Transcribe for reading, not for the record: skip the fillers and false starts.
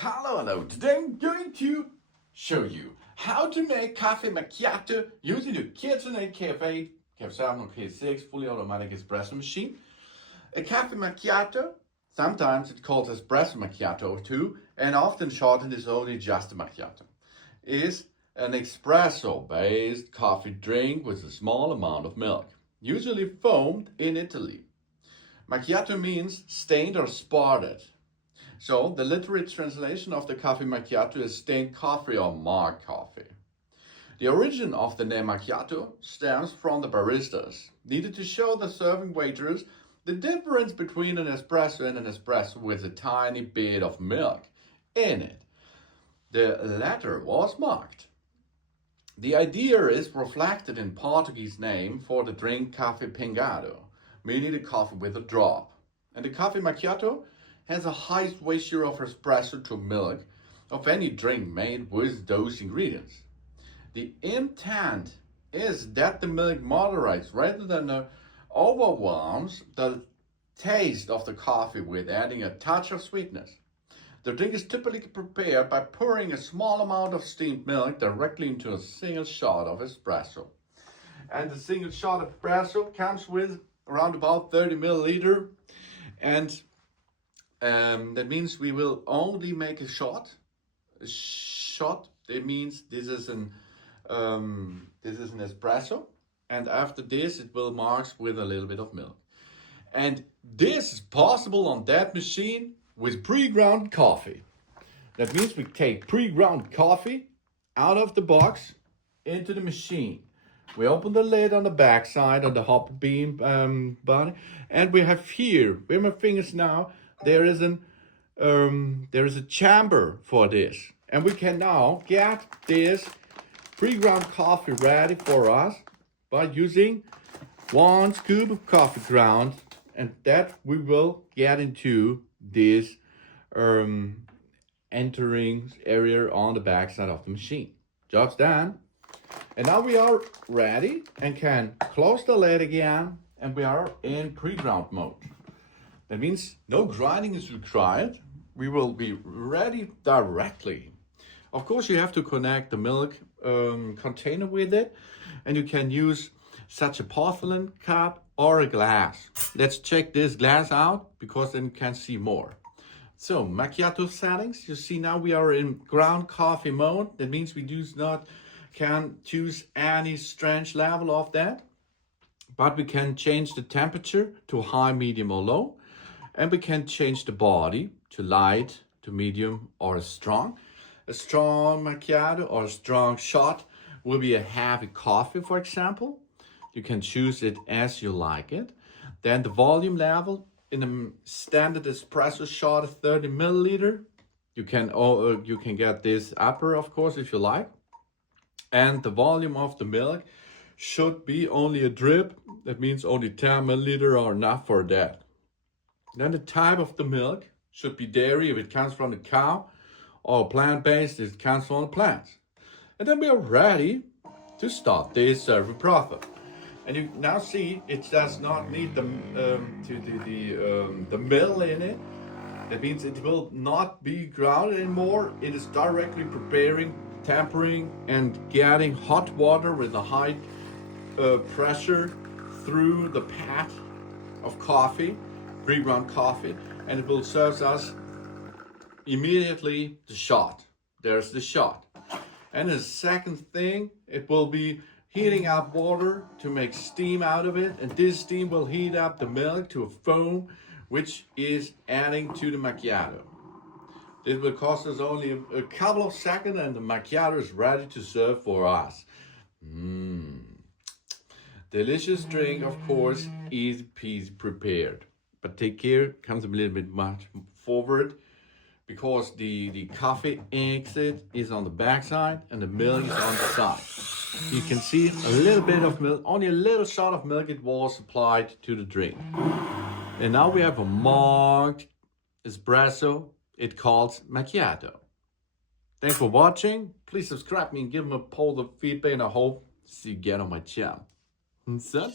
Hello. Today I'm going to show you how to make Caffè Macchiato using the KitchenAid KF8, KF7 or KF6 fully automatic espresso machine. A Caffè Macchiato, sometimes it's called Espresso Macchiato too, and often shortened is only just a Macchiato, is an espresso-based coffee drink with a small amount of milk, usually foamed in Italy. Macchiato means stained or spotted. So the literary translation of the Caffè Macchiato is stained coffee or marked coffee. The origin of the name Macchiato stems from the baristas needed to show the serving waiters the difference between an espresso and an espresso with a tiny bit of milk in it. The latter was marked. The idea is reflected in Portuguese name for the drink Café Pingado, meaning the coffee with a drop. And the Caffè Macchiato has a highest ratio of espresso to milk of any drink made with those ingredients. The intent is that the milk moderates rather than overwhelms the taste of the coffee with adding a touch of sweetness. The drink is typically prepared by pouring a small amount of steamed milk directly into a single shot of espresso. And the single shot of espresso comes with around about 30 milliliter, and that means we will only make a shot. That means this is an espresso, and after this it will mark with a little bit of milk. And this is possible on that machine with pre-ground coffee. That means we take pre-ground coffee out of the box into the machine. We open the lid on the back side of the hopper beam body, and we have here, with my fingers now, there is a chamber for this, and we can now get this pre-ground coffee ready for us by using 1 scoop of coffee ground, and that we will get into this entering area on the back side of the machine. Job's done. And now we are ready and can close the lid again, and we are in pre-ground mode. That means no grinding is required. We will be ready directly. Of course, you have to connect the milk container with it, and you can use such a porcelain cup or a glass. Let's check this glass out because then you can see more. So, macchiato settings. You see now we are in ground coffee mode. That means we can choose any strength level of that, but we can change the temperature to high, medium, or low. And we can change the body to light, to medium, or strong. A strong macchiato or a strong shot will be a heavy coffee, for example. You can choose it as you like it. Then the volume level in a standard espresso shot of 30 milliliter. You can get this upper, of course, if you like. And the volume of the milk should be only a drip. That means only 10 milliliter are enough for that. Then the type of the milk should be dairy if it comes from the cow, or plant-based if it comes from the plants. And then we are ready to start this serving process. And you now see it does not need the mill in it. That means it will not be ground anymore. It is directly preparing, tempering, and getting hot water with a high pressure through the pat of coffee, pre-ground coffee, and it will serve us immediately the shot. There's the shot. And the second thing, it will be heating up water to make steam out of it, and this steam will heat up the milk to a foam, which is adding to the macchiato. This will cost us only a couple of seconds, and the macchiato is ready to serve for us. Delicious drink, of course, easy peasy prepared. But take care, comes a little bit much forward because the coffee exit is on the back side and the milk is on the side. You can see a little bit of milk, only a little shot of milk it was applied to the drink. And now we have a marked espresso. It calls macchiato. Thanks for watching. Please subscribe me and give me a positive feedback, and I hope to see you again on my channel. Sun.